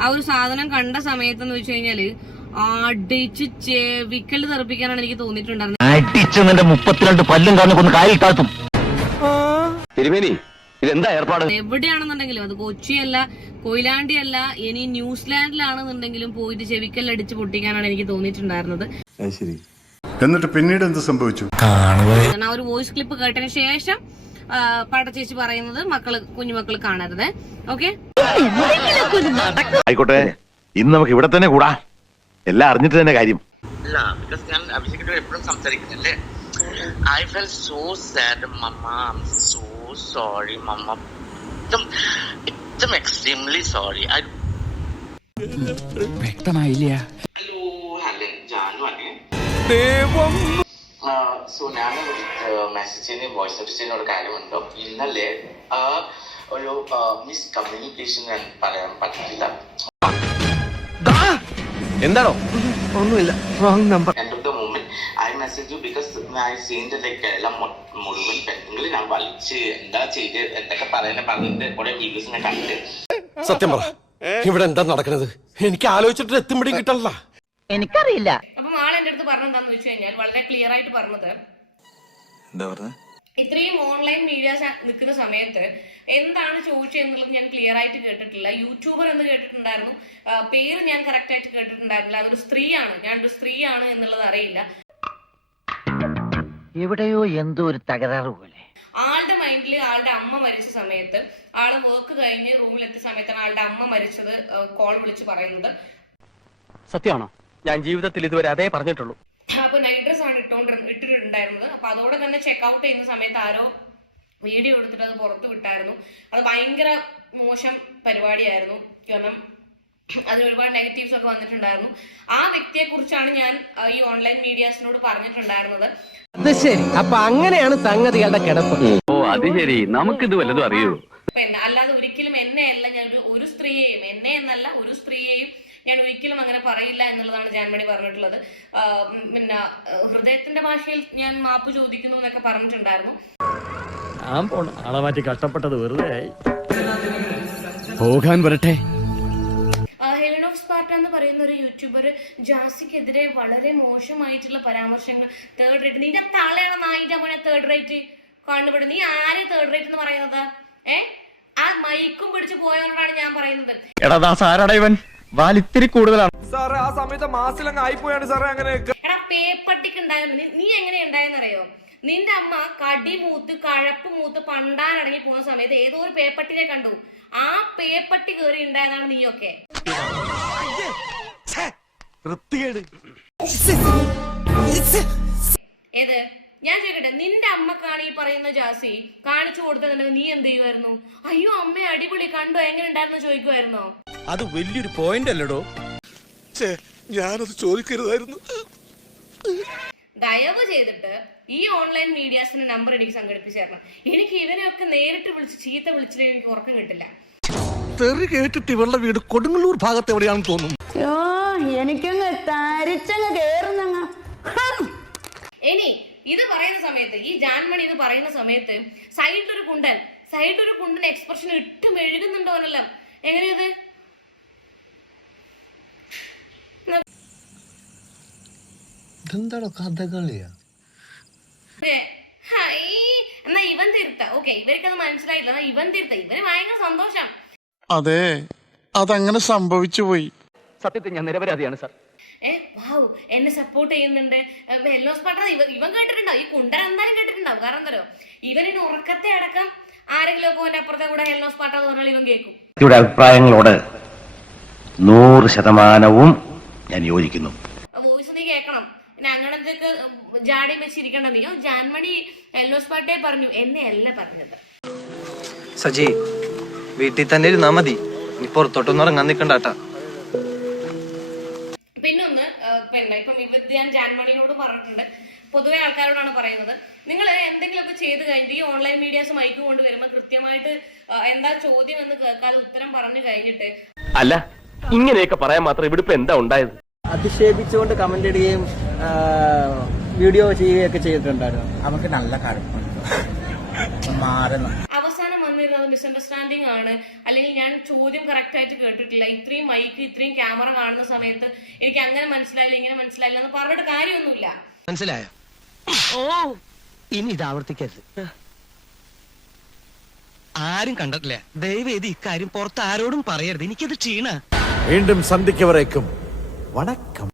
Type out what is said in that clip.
ആ ഒരു സാധനം കണ്ട സമയത്തെന്ന് വെച്ച് കഴിഞ്ഞാൽ അടിച്ച് ചെവിക്കൽ തെറിപ്പിക്കാനാണ് എനിക്ക് തോന്നിയിട്ടുണ്ടായിരുന്നത് മുപ്പത്തിരണ്ട് പല്ലും കാണുന്ന കാലിൽ തിരുമേനി ഇതെന്താ ഏർപ്പാട്? എവിടെയാണെന്നുണ്ടെങ്കിലും അത് കൊച്ചിയല്ല കൊയിലാണ്ടിയല്ല ഇനി ന്യൂസിലാൻഡിലാണെന്നുണ്ടെങ്കിലും പോയിട്ട് ചെവിക്കൽ അടിച്ച് പൊട്ടിക്കാനാണ് എനിക്ക് തോന്നിയിട്ടുണ്ടായിരുന്നത്. ശരി. എന്നിട്ട് പിന്നീട് എന്ത് സംഭവിച്ചു? ആ ഒരു വോയിസ് ക്ലിപ്പ് കേട്ടതിന് ശേഷം പടച്ചേച്ചി പറയുന്നത് മക്കൾ കുഞ്ഞുമക്കൾ കാണരുത്. ഓക്കെ? ആയിക്കോട്ടെ. ഇന്ന് നമുക്ക് ഇവിടെ തന്നെ കൂടാ. എല്ലാം അറിഞ്ഞിട്ട് തന്നെ കാര്യം. അല്ല ബിക്കോസ് ഞാൻ അഭിഷേകിനോട് എപ്പോഴും സംസാരിക്കുന്നില്ലേ? I feel so sad mamma. So sorry mamma. ഇതും ഇതും എക്സ്ട്രീംലി സോറി ഐ വ്യക്തമായില്ല. ഹലോ ഹലൻ ജാനു അല്ലേ? സോ ഞാൻ മെസ്സേജിന് വോയിസ് മെസ്സേജിന് ഒരു കാര്യമുണ്ടോ ഇന്നലെ ഒരു മിസ് കമ്മ്യൂണിക്കേഷൻ ഞാൻ പറയാൻ പറ്റില്ല എന്താണോ? ഒന്നുമില്ല. Wrong number end of the moment I message you because I seen that എല്ലാം മുഴുവൻ പെണ്ണുങ്ങൾ ഞാൻ വലിച്ച് എന്താ ചെയ്ത് എന്തൊക്കെ പറയുന്നത് പറഞ്ഞിട്ട് കുറെ വീഡിയോസ് ഞാൻ കണ്ടിട്ട്. സത്യം പറ. ഇവിടെ എന്താ നടക്കുന്നത് എനിക്ക് ആലോചിച്ചിട്ട് എത്തുമ്പോഴും കിട്ടണല്ല. എനിക്കറിയില്ല. അപ്പം ആൾ എന്റെ അടുത്ത് പറഞ്ഞെന്താന്ന് വെച്ച് കഴിഞ്ഞാൽ വളരെ ക്ലിയർ ആയിട്ട് പറഞ്ഞത് എന്താ പറഞ്ഞത് ഇത്രയും ഓൺലൈൻ മീഡിയാസ് നിൽക്കുന്ന സമയത്ത് എന്താണ് ചോദിച്ചത് എന്നുള്ളത് ഞാൻ ക്ലിയർ ആയിട്ട് കേട്ടിട്ടില്ല. യൂട്യൂബർ എന്ന് കേട്ടിട്ടുണ്ടായിരുന്നു. പേര് ഞാൻ കറക്റ്റ് ആയിട്ട് കേട്ടിട്ടുണ്ടായിരുന്നില്ല. അതൊരു സ്ത്രീയാണ്. ഞാൻ ഒരു സ്ത്രീയാണ് എന്നുള്ളത് അറിയില്ല. എവിടെയോ എന്തോ ഒരു തകരാറ് പോലെ. ആളുടെ മൈൻഡിൽ ആളുടെ അമ്മ മരിച്ച സമയത്ത് ആൾ വർക്ക് കഴിഞ്ഞ് റൂമിലെത്തിയ സമയത്താണ് ആളുടെ അമ്മ മരിച്ചത് കോൾ വിളിച്ച് പറയുന്നത്. സത്യമാണോ? ഞാൻ ജീവിതത്തിൽ ഇതുവരെ അതേ പറഞ്ഞിട്ടുള്ളൂ. അപ്പൊ നൈറ്റ് ഡ്രസ് ആണ് ഇട്ടുകൊണ്ട് ഇട്ടിട്ടുണ്ടായിരുന്നത്. അപ്പൊ അതോടെ തന്നെ ചെക്ക് ഔട്ട് ചെയ്യുന്ന സമയത്ത് ആരോ വീഡിയോ എടുത്തിട്ട് അത് പുറത്തു വിട്ടായിരുന്നു. അത് ഭയങ്കര മോശം പരിപാടിയായിരുന്നു. കാരണം അതിൽ ഒരുപാട് നെഗറ്റീവ്സ് ഒക്കെ വന്നിട്ടുണ്ടായിരുന്നു. ആ വ്യക്തിയെ കുറിച്ചാണ് ഞാൻ ഈ ഓൺലൈൻ മീഡിയാസിനോട് പറഞ്ഞിട്ടുണ്ടായിരുന്നത്. അത് ശരി. അപ്പൊ അങ്ങനെയാണ് സംഗതികളുടെ കിടപ്പ്. ഓ അത് ശരി. നമുക്കിത് വല്ലതും അറിയൂ അല്ലാതെ ഒരിക്കലും എന്നെ അല്ല ഞാൻ ഒരു ഒരു സ്ത്രീയെയും എന്നെ എന്നല്ല ഒരു സ്ത്രീയെയും ഞാൻ ഒരിക്കലും അങ്ങനെ പറയില്ല എന്നുള്ളതാണ് ജാൻമണി പറഞ്ഞിട്ടുള്ളത്. പിന്നെ ഹൃദയത്തിന്റെ ഭാഷയിൽ ഞാൻ മാപ്പ് ചോദിക്കുന്നു എന്നൊക്കെ പറഞ്ഞിട്ടുണ്ടായിരുന്നു. ഞാൻ പോണ ആളെ മാറ്റി കഷ്ടപ്പെട്ടത് വെറുതെ പോകാൻ വരട്ടെ. ഹെലൻ ഓഫ് സ്പാർട്ട എന്ന് പറയുന്ന ഒരു യൂട്യൂബർ ജാസിക്കെതിരെ വളരെ മോശമായിട്ടുള്ള പരാമർശങ്ങൾ തേർഡ് റേറ്റ് നിന്റെ തളയാണ് നായിന്റെ മോനെ തേർഡ് റേറ്റ് കാണുന്നത് നീ ആരെ തേർഡ് റേറ്റ് എന്ന് പറയുന്നത്? ഏ? ആ മൈക്കും പിടിച്ചു പോയവരോടാണ് ഞാൻ പറയുന്നത്. വാലിത്തിരി കൂടുതലാണ്. സാറേ ആ സമയത്ത് മാസിലങ്ങ് ആയിപ്പോയാണ് സാറേ അങ്ങനെ എടാ പേപ്പട്ടിക്ക് നീ- എങ്ങനെ ഉണ്ടായെന്നറിയോ? നിന്റെ അമ്മ കടി മൂത്ത് കഴപ്പ് മൂത്ത് പണ്ടാനടങ്ങി പോകുന്ന സമയത്ത് ഏതോ ഒരു പേപ്പട്ടിനെ കണ്ടു. ആ പേപ്പട്ടി കയറി ഉണ്ടായതാണ് നീയൊക്കെ. ഏത്? ഞാൻ ചോദിക്കട്ടെ നിന്റെ അമ്മക്കാണ് ഈ പറയുന്ന ജാസി കാണിച്ചു കൊടുത്തതുണ്ടെങ്കിൽ നീ എന്ത് ചെയ്യുമായിരുന്നു അയ്യോ അമ്മ അടിപൊളി കണ്ടോ? എങ്ങനെ ഉണ്ടായിരുന്നു ചോദിക്കുമായിരുന്നോ അത് വലിയൊരു പോയിന്റ് അല്ലടോ. ഞാനത് ചോദിക്കരുതായിരുന്നു. ദയവ് ചെയ്തിട്ട് ഈ ഓൺലൈൻ മീഡിയാസിന്റെ നമ്പർ എനിക്ക് സംഘടിപ്പിച്ചു തരണം. എനിക്ക് ഇവരെയൊക്കെ നേരിട്ട് വിളിച്ച് ചീത്ത വിളിച്ചില്ലെങ്കിൽ എനിക്ക് ഉറക്കം കിട്ടില്ല. തെറി കേട്ടിട്ട് ഇവളുടെ വീട് കൊടുങ്ങല്ലൂർ ഭാഗത്ത് എവിടെയാണെന്ന് തോന്നുന്നു. എനിക്കങ്ങ് തരിച്ചങ്ങ് കേറുന്നങ്ങ്. ഇനി ഇത് പറയുന്ന സമയത്ത് ഈ ജാൻമണി എന്ന് പറയുന്ന സമയത്ത് സൈഡിലൊരു കുണ്ടൻ സൈഡിലൊരു കുണ്ടൻ എക്സ്പ്രഷൻ ഇട്ട് മെഴുകുന്നുണ്ടോ അവനെല്ലാം എങ്ങനെയത്? ഇതെന്താണോ കഥകളിയാ? ഏ, ഹൈ. എന്നാ ഇവൻ തീർത്ത. ഓക്കെ ഇവർക്കത് മനസ്സിലായില്ല. എന്നാ ഇവൻ തീർത്ത. ഇവന് ഭയങ്കര സന്തോഷം. അതെ അതങ്ങനെ സംഭവിച്ചു പോയി. സത്യത്തിൽ ഞാൻ നിരപരാധിയാണ് സാർ. ഏ വാവ് എന്നെ സപ്പോർട്ട് ചെയ്യുന്നുണ്ട്. എല്ലോസ് പാട്ട ഇവ ഇവൻ കേട്ടിട്ടുണ്ടാവും ഈ കുണ്ടൻ എന്തായാലും കേട്ടിട്ടുണ്ടാവും. കാരണം എന്തോ ഇവനിന് ഉറക്കത്തെ അടക്കം ആരെങ്കിലും ഒക്കെ അപ്പുറത്തെ കൂടെ ഹെല്ലോസ് പാട്ട എന്ന് പറഞ്ഞാൽ ഇവൻ കേൾക്കും. അഭിപ്രായങ്ങളോട് നൂറ് ശതമാനവും ഞാൻ യോജിക്കുന്നു. വോയിസ് നീ കേൾക്കണം. പിന്നെ അങ്ങനത്തെ ജാടി വെച്ചിരിക്കണ്ട നീയോ ജാൻമണി എല്ലോസ് പാട്ടേ പറഞ്ഞു. എന്നെ അല്ല പറഞ്ഞത്. സജി വീട്ടിൽ തന്നെ ഇരുന്നാ മതി. ഇപ്പൊ പുറത്തോട്ടൊന്നും ഇറങ്ങാൻ നിക്കണ്ടാട്ടാ പിന്നൊന്ന് പിന്നെ ഇപ്പം ഇത് ഞാൻ ജാൻമണിയോട് പറഞ്ഞിട്ടുണ്ട്. പൊതുവെ ആൾക്കാരോടാണ് പറയുന്നത്. നിങ്ങൾ എന്തെങ്കിലുമൊക്കെ ചെയ്ത് കഴിഞ്ഞിട്ട് ഈ ഓൺലൈൻ മീഡിയാസ് മൈക്ക് കൊണ്ട് വരുമ്പോൾ കൃത്യമായിട്ട് എന്താ ചോദ്യം എന്ന് കേൾക്കാതെ ഉത്തരം പറഞ്ഞു കഴിഞ്ഞിട്ട്. അല്ല ഇങ്ങനെയൊക്കെ പറയാൻ മാത്രം ഇവിടെ ഇപ്പൊ എന്താ ഉണ്ടായത്? അധിക്ഷേപിച്ചുകൊണ്ട് കമന്റ് ഇടുകയും വീഡിയോ ചെയ്യുകയൊക്കെ ചെയ്തിട്ടുണ്ടായിരുന്നു. അവർക്ക് നല്ല കടുപ്പുണ്ട്. മാറുന്നു. അവസാനം വന്ന് പറഞ്ഞിരുന്നത് മിസ്അണ്ടർസ്റ്റാൻഡിങ് ആണ്. അല്ലെങ്കിൽ ഞാൻ ചോദ്യം കറക്റ്റ് ആയിട്ട് കേട്ടിട്ടില്ല. ഇത്രയും മൈക്ക് ഇത്രയും ക്യാമറ കാണുന്ന സമയത്ത് എനിക്ക് അങ്ങനെ മനസ്സിലായില്ല ഇങ്ങനെ മനസ്സിലായില്ല എന്ന് പറഞ്ഞിട്ട് കാര്യമൊന്നുമില്ല. മനസ്സിലായോ? ഓ. ഇനി ഇത് ആവർത്തിക്കരുത്. ആരും കണ്ടിട്ടില്ല. ദയവ് ചെയ്ത് ഇക്കാര്യം പുറത്ത് ആരോടും പറയരുത്. എനിക്കത് ക്ഷീണ. വീണ്ടും സന്ധിക്കവരേക്കും വണക്കം.